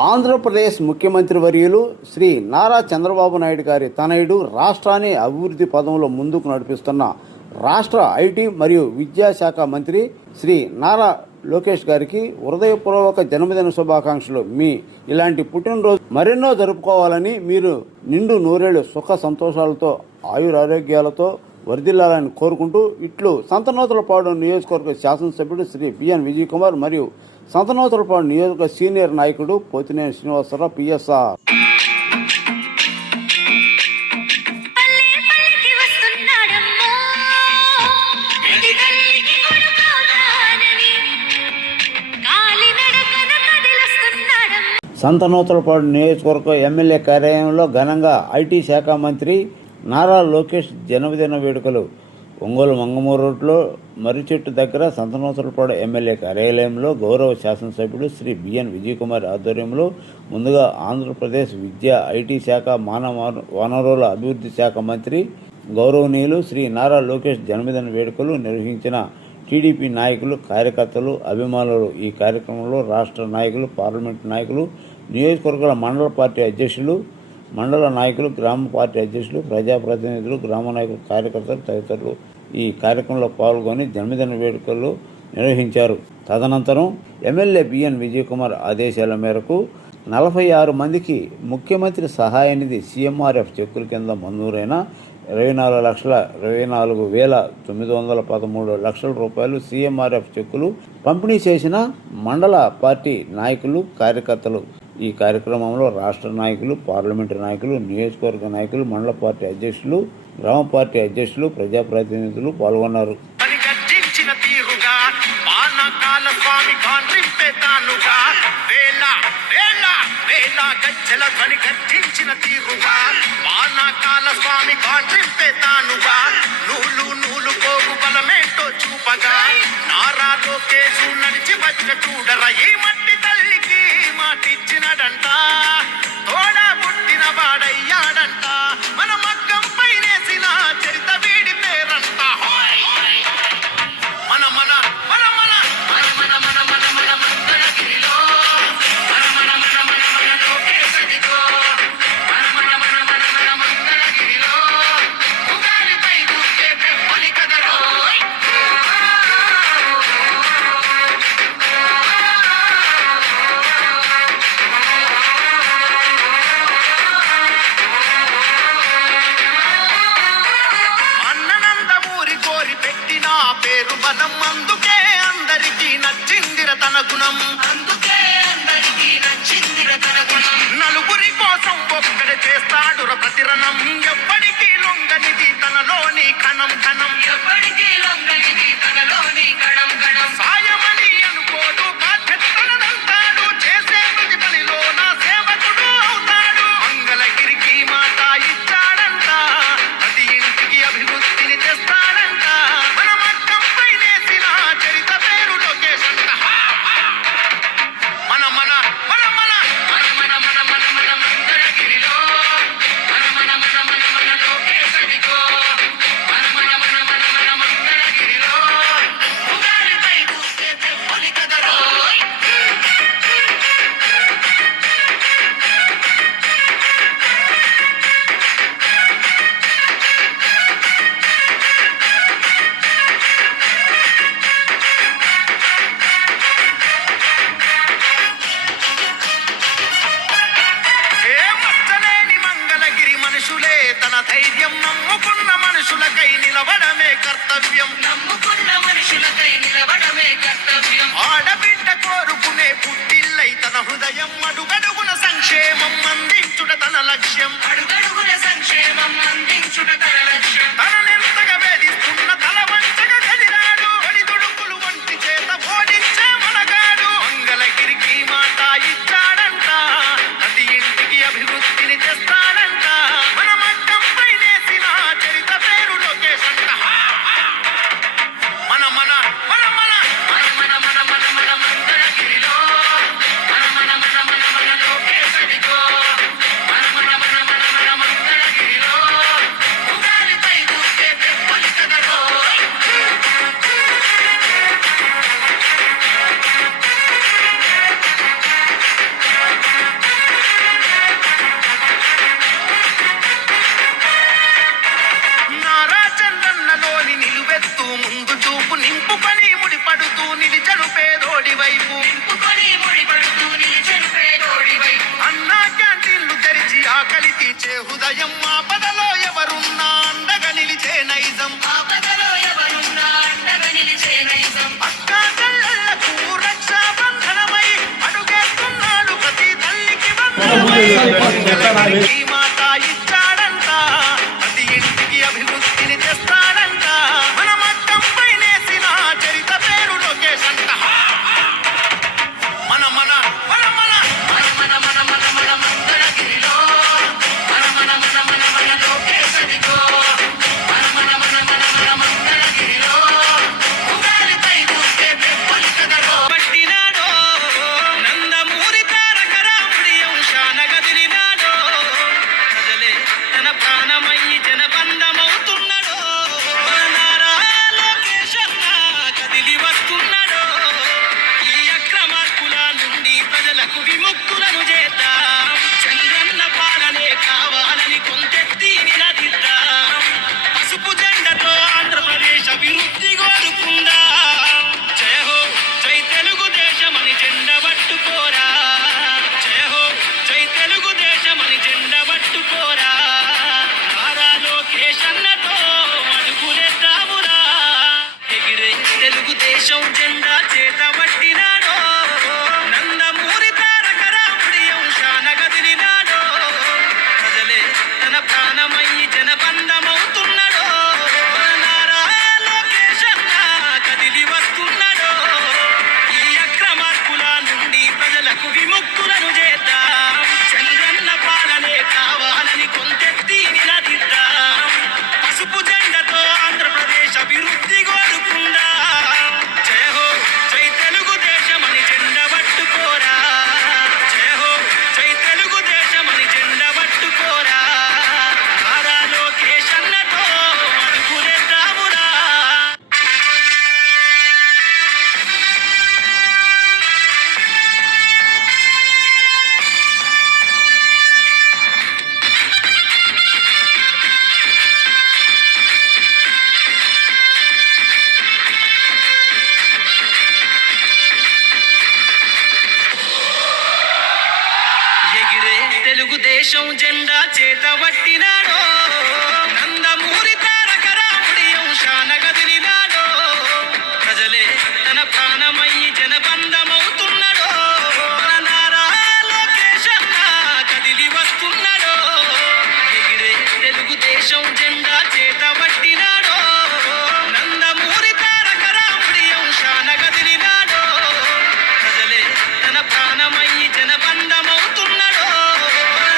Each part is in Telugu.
ఆంధ్రప్రదేశ్ ముఖ్యమంత్రి వర్యులు శ్రీ నారా చంద్రబాబు నాయుడు గారి తనయుడు రాష్ట్రాన్ని అభివృద్ధి పదంలో ముందుకు నడిపిస్తున్న రాష్ట్ర ఐటీ మరియు విద్యాశాఖ మంత్రి శ్రీ నారా లోకేష్ గారికి హృదయపూర్వక జన్మదిన శుభాకాంక్షలు. మీ ఇలాంటి పుట్టినరోజు మరెన్నో జరుపుకోవాలని, మీరు నిండు నూరేళ్లు సుఖ సంతోషాలతో ఆయురారోగ్యాలతో వర్ధిల్లాలని కోరుకుంటూ ఇట్లు సంతనూతలపాడు నియోజకవర్గ శాసనసభ్యుడు శ్రీ బిఎన్ విజయ్ కుమార్ మరియు సంతనూతలపాడు నియోజక సీనియర్ నాయకుడు పోతినేని శ్రీనివాసరావు పిఎస్ఆర్. సంతనూతలపాడు నియోజకవర్గ ఎమ్మెల్యే కార్యాలయంలో ఘనంగా ఐటీ శాఖ మంత్రి నారా లోకేష్ జన్మదిన వేడుకలు. ఒంగోలు మంగమూరు రోడ్లో మర్రిచెట్టు దగ్గర సంతనూతలపాడు ఎమ్మెల్యే కార్యాలయంలో గౌరవ శాసనసభ్యుడు శ్రీ బిఎన్ విజయ్ కుమార్ ఆధ్వర్యంలో ముందుగా ఆంధ్రప్రదేశ్ విద్యా ఐటీ శాఖ మానవ వనరుల అభివృద్ధి శాఖ మంత్రి గౌరవనీయులు శ్రీ నారా లోకేష్ జన్మదిన వేడుకలు నిర్వహించిన టీడీపీ నాయకులు, కార్యకర్తలు, అభిమానులు. ఈ కార్యక్రమంలో రాష్ట్ర నాయకులు, పార్లమెంటు నాయకులు, నియోజకవర్గాల మండల పార్టీ అధ్యక్షులు, మండల నాయకులు, గ్రామ పార్టీ అధ్యక్షులు, ప్రజాప్రతినిధులు, గ్రామ నాయకులు, కార్యకర్తలు తదితరులు ఈ కార్యక్రమంలో పాల్గొని జన్మదిన వేడుకలు నిర్వహించారు. తదనంతరం ఎమ్మెల్యే బిఎన్ విజయ్ కుమార్ ఆదేశాల మేరకు 46 మందికి ముఖ్యమంత్రి సహాయ నిధి సీఎంఆర్ఎఫ్ చెక్కుల కింద మంజూరైన 24,24,913 రూపాయలు సీఎంఆర్ఎఫ్ చెక్కులు పంపిణీ చేసిన మండల పార్టీ నాయకులు, కార్యకర్తలు. ఈ కార్యక్రమంలో రాష్ట్ర నాయకులు, పార్లమెంటు నాయకులు, నియోజకవర్గ నాయకులు, మండల పార్టీ అధ్యక్షులు, గ్రామ పార్టీ అధ్యక్షులు, ప్రజాప్రతినిధులు పాల్గొన్నారు. నారా లోకేశు నడిచి వచ్చ చూడరా ఈ మట్టి తల్లికి మాటిచ్చినడంట, తోడా పుట్టిన వాడయ్యాడంట, మన మగ్గం పైనేసిన చరిత వీడి పేరంట. మన మన మన మన మన మన మన మన మన మంగళగిరిలో మన మన మన మన మన లోకేశదిగో మన మన మన మన మన మంగళగిరిలో ఉగాదిపై దూకే పెళ్ళి కదరో. పేరు బలం అందుకే అందరికీ నచ్చిందిర తన గుణం, అందుకే అందరికీ నచ్చిందిర తన గుణం. నలుగురి కోసం ఒక్కడే చేస్తాడు ప్రతిరణం, ఎప్పటికీ లొంగనిది తనలోని కణం కణం, ఎప్పటికీ లొంగనిది తనలోని కణం కణం. సాయమని అనుకోడు, బాధ్యతనంటాడు, చేసే ప్రతి పనిలో నా సేవకుడు అవుతాడు. మంగళగిరికి మాట ఇచ్చాడంట, ప్రతి ఇంటికి అభివృద్ధిని తెస్తాడంట. తన ధైర్యం నమ్ముకున్న మనుషులకై నిలవడమే కర్తవ్యం, నమ్ముకున్న మనుషులకై నిలవడమే కర్తవ్యం. ఆడబిడ్డ కోరుకునే పుట్టిల్లై తన హృదయం, అడుగడుగున సంక్షేమం అందించుట తన లక్ష్యం, అడుగడుగున సంక్షేమం అందించుట తన లక్ష్యం. తననెంతగా వేధిస్తున్న తల వంచగా కదిలాడు, ఒడిదుడుకులు వంటి చేత ఓడించే మనగాడు. మంగళగిరికి మాట ఇచ్చాడంట, ప్రతి ఇంటికి అభివృద్ధిని తెస్తాడంట. మన మగ్గం పైనేసిన చరిత పేరు లోకేశ్ అంట. మన మన మన మన మన మన మన మన మన మంగళగిరిలో మన మన మన మన మన లోకేశదిగో మన మన మన మన మన మంగళగిరిలో ఉగాదిపై దూకే నిలిచే హృదయం ఆపదలో ఎవరున్నా అండగా నిలిచే నైజం అక్కా చెల్లెళ్లకు రక్షాబంధనమై అడుగేస్తున్నాడు ప్రతి తల్లికి వందనమై ఈ మాట ఇచ్చాడంట ప్రతి ఇంటికి అభివృద్ధిని తెస్తాడంట మన మట్టంపై నేసిన చరిత పేరు లోకేష్ అంట మన మన మన మన మన మన మన మన మన మంగళగిరిలో మన మన మన మన మన లోకేష్ అదిగో మన మన మన మన మన మంగళగిరిలో ఉగాలిపై కూర్చే పెప్పులు కదలో పట్టినాడో నందమూరి తారక రాముడి అంశాన గదిలినాడో ప్రజలే తన ప్రాణమయ్యి జనబంధమవుతున్నాడో నారా లోకేష్ అన్న కదిలి వస్తున్నాడో ఈ అక్రమార్కుల నుండి ప్రజలకు విముక్తులను చేద్దాం చంద్రన్న పాలనే కావాలని కొంతెత్తి నిలదీద్దాం పసుపు జెండతో ఆంధ్రప్రదేశ్ అభివృద్ధి కోరుకుందాం జయ హో జై తెలుగుదేశమని జెండ పట్టుకోరా జయ హో జై తెలుగుదేశమని జెండ పట్టుకోరా నారా లోకేష్ అన్నతో అడుగులేద్దామురా ఎగిరే తెలుగుదేశం జెండా చేత పట్టినాడో నందమూరి తారక రాముడి అంశాన గదిలినాడో ప్రజలే తన ప్రాణమయ్యి జనబంధమవుతున్నాడో నారా లోకేష్ అన్న కదిలి వస్తున్నాడో ఈ అక్రమార్కుల నుండి ప్రజలకు విముక్తులను చేద్దాం చంద్రన్న పాలనే కావాలని కొంతెత్తి నిలదీద్దాం పసుపు జెండతో ఆంధ్రప్రదేశ్ అభివృద్ధి కోరుకుందాం జయ హో జై తెలుగుదేశమని జెండ పట్టుకోరా జయ హో జై తెలుగుదేశమని జెండ పట్టుకోరా నారా లోకేష్ అన్నతో అడుగులేద్దామురా ఎగిరే తెలుగుదేశం జెండా చేత పట్టినాడో నందమూరి తారక రాముడి అంశాన గదిలినాడో ప్రజలే తన ప్రాణమయ్యి జనబంధమవుతున్నాడో నారా లోకేష్ అన్న కదిలి వస్తున్నాడో ఎగిరే తెలుగుదేశం జెండా చేత పట్టినాడో నందమూరి తారక రాముడి అంశాన గదిలినాడో ప్రజలే తన ప్రాణమయ్యి జనబంధమవుతున్నాడో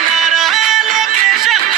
నారా లోకేష్ అన్న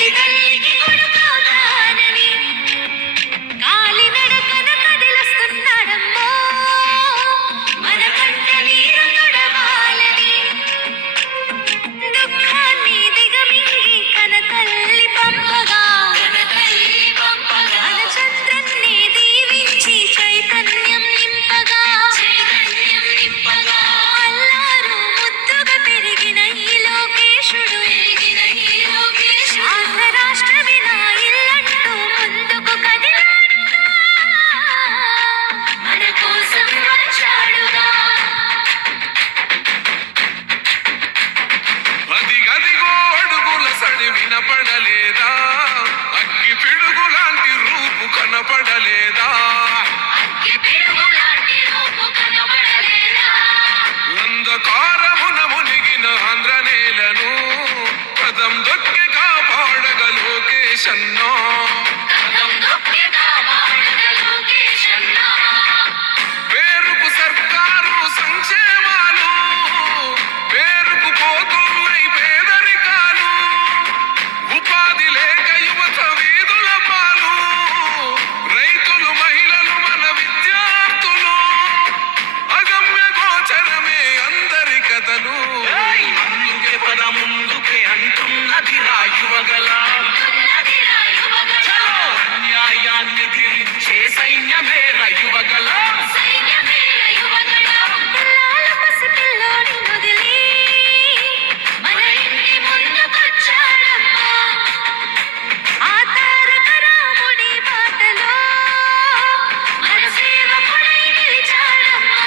ప్రతి తల్లికి కొడుకవుతానని కాలినడకన కదిలిస్తున్నాడమ్మో మన కంట నీరు తొడవాలని దుఃఖాన్ని దిగమింగి కన తల్లి పంపగా మన చంద్రన్ని దీవించి చైతన్యం నింపగా అల్లారు ముద్దుగా పెరిగిన ఈ లోకేశుడు ఆంధ్ర రాష్ట్రమే నా ఇల్లంటూ ముందుకు కదిలాడుగా మన కోసం వచ్చాడుగా అదిగదిగో అడుగుల సడి వినపడలేదా అగ్గి పిడుగు లాంటి రూపు కనపడలేదా అంధకారమున మునిగిన ఆంధ్ర నేలను పదం దొక్కి కాపాడగ లోకేశన్నా పేరుకు సర్కారు సంక్షేమాలు పేరుకు పోతున్నాయి పేదరికాలు ఉపాధి లేక యువత వీధుల పాలు రైతులు మహిళలు మన విద్యార్థులు అగమ్య గోచరమే అందరి కథలు అందుకే పద ముందుకే అంటున్నది రాయువగల అన్యాయాన్ని దిరించే సైన్యమే రయువగల పిల్లాల పసిపిల్లోని వదిలి మన ఇంటి ముందుకొచ్చాడమ్మా ఆ తారక రాముడి బాటలో మన సేవకుడై నిలిచాడమ్మా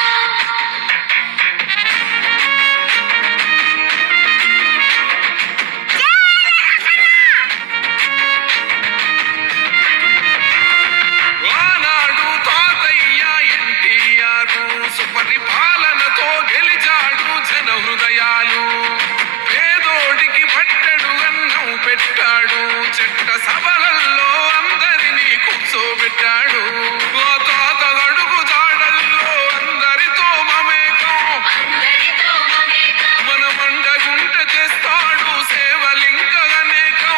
ఆనాడు తాతయ్య ఎన్టీఆర్ సుపరిపాలనతో గెలిచాడు జన హృదయాలు పేదోడికి పట్టెడు అన్నం పెట్టాడు చెట్ట సభలల్లో అందరినీ కూర్చోబెట్టాడు ఆ తాత అడుగు జాడల్లో అందరితో మమేకం మన మండగుంట చేస్తాడు సేవలింక అనేకం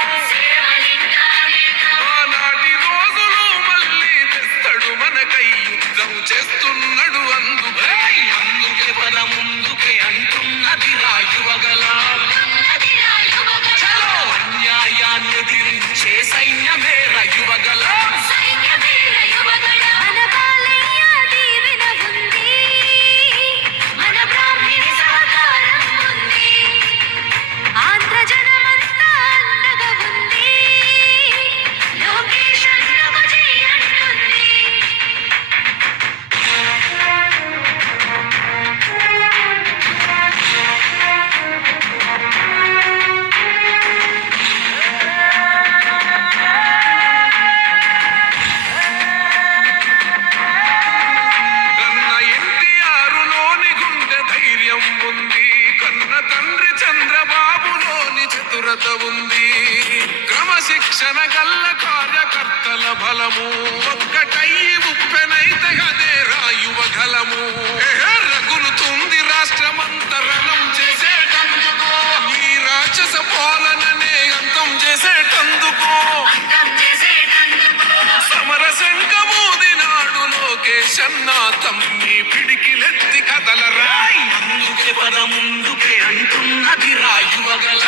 ఆనాటి రోజులు మళ్ళీ తెస్తాడు మనకై యుద్ధం చేస్తున్నాడు అందుకే పద ముందుకే అంటున్నది రాయువగల అన్యాయాన్ని దిరించే సైన్యమే రయువగల మన బాలయ్య దీవెన ఉంది మన బ్రాహ్మణి సహకారం ఉంది ఆంధ్ర జనమంతా అండగా ఉంది లోకేశ్ అన్నకు చెయ్యంటుంది కన్న ఎన్టీఆర్ లోని గుండె ధైర్యం ఉంది కన్న తండ్రి చంద్రబాబులోని చతురత ఉంది క్రమశిక్షణ గల్ల కార్యకర్తల బలము ఒక్కటయ్యి ఉప్పెనైతే అదే రాయువగలము రగులుతుంది రాష్ట్రమంతరణం చేసేటందుకు ఈ రాక్షస పాలననే అంతం చేసేటందుకు సమర శంఖమూదినాడు లోకేశన్న తమ్మి పిడికిలెత్తి కదలరాయ్ అందుకే పద ముందుకే అంటున్నది రాయువగల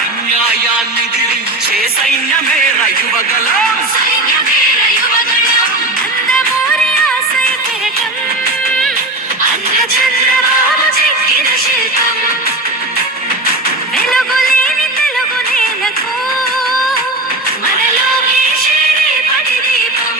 అన్యాయాన్ని దిరించే సైన్యమే రయువగల అందమూరి ఆశయ కిరీటం అన్న చంద్రబాబు చెక్కిన శిల్పం వెలుగులేని తెలుగు నేలకు మన లోకేశే రేపటి దీపం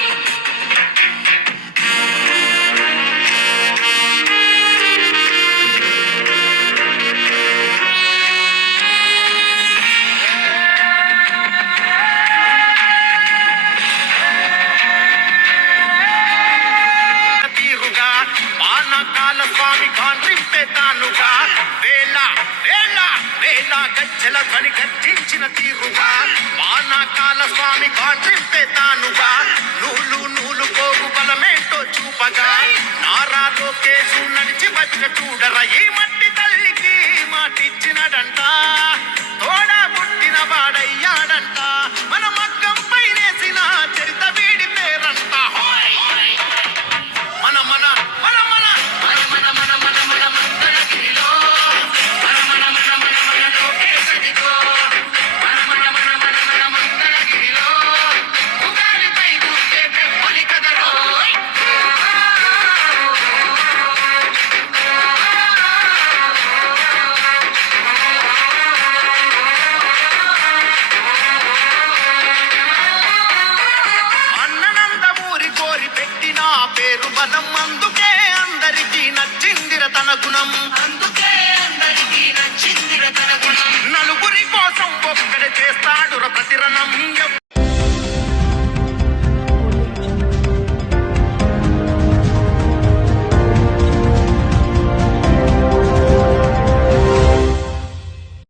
తీరుగా పానకాల స్వామి కాంట్రింపే తానుగా వేల వేల వేల గజ్జల ధ్వని గర్జించిన తీరుగా పానకాల స్వామి కాంట్రింపే తానుగా నూలు నూలు పోగు బలమేంటో చూపగా నారా లోకేశు నడిచి వచ్చిన చూడరా ఈ మట్టి తల్లికి మాటిచ్చినడంట తోడా పేరు బలం అందుకే అందరికీ నచ్చిందిర తన గుణం నలుగురి కోసం ఒక్కడే చేస్తాడుర ప్రతిరణం